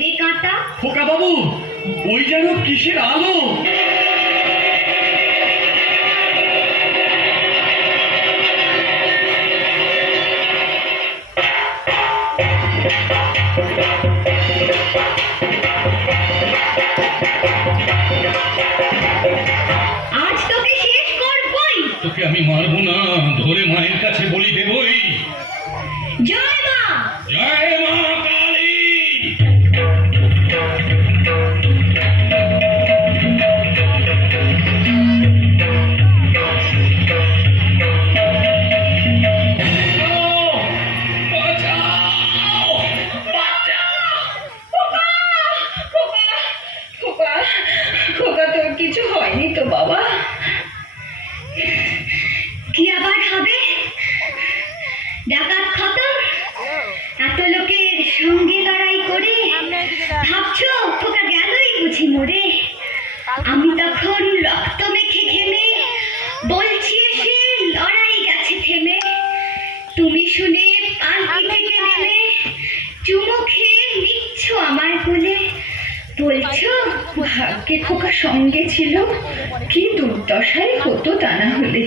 বেকাটা খোকা বাবু, ওই যেন কিসের আলো! আজ তোকে শেষ করবই। তোকে আমি মারবো না, ধরে মায়ের কাছে বলি দেবই। জয় মা, জয় মা কালী। তোর কিছু হয়নি তো বাবা? কি আবার হবে? ডাকাত খতম। এত লোকের সঙ্গে লড়াই করে ভাবছো খোকা গেলই বুঝি মরে? আমি তখন রক্ত মেখে ঘেমে বলছি এসে লড়াই গেছে থেমে। তুমি শুনে পালকি থেকে নেমে চুমো খেয়ে নিচ্ছ আমার কোলে, বলছো ভাগ্যে খোকা সঙ্গে ছিল, কি দুর্দশাই হতো তা না হলে।